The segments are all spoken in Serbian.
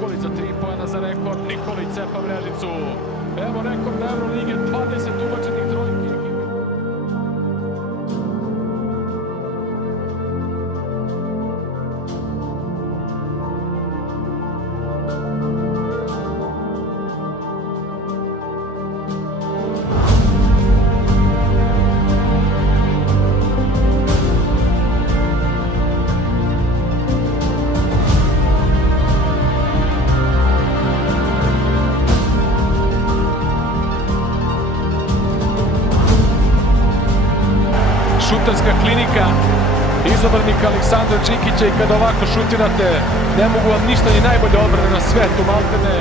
Nikolić za 3 poena za rekord. Nikolić cepa mrežicu. Evo rekord na Eurolige, 20 ubačenih trojki. Šutarska klinika izabranika Aleksandra Čikića i kada ovako šutirate ne mogu vam ništa ni najbolje odbrane na svetu, maltene.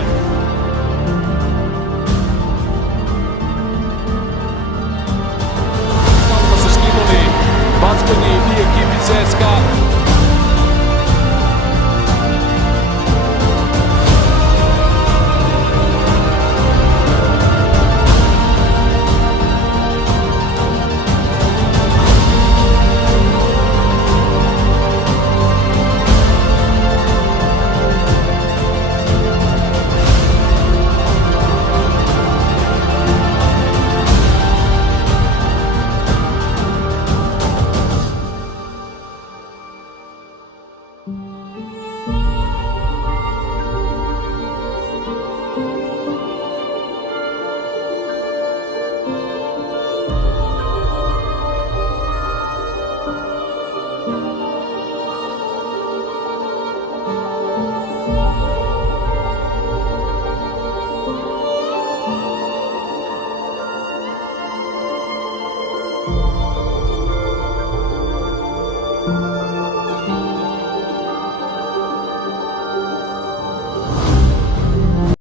Stalno se skinuli Backonji i ekipi CSKA.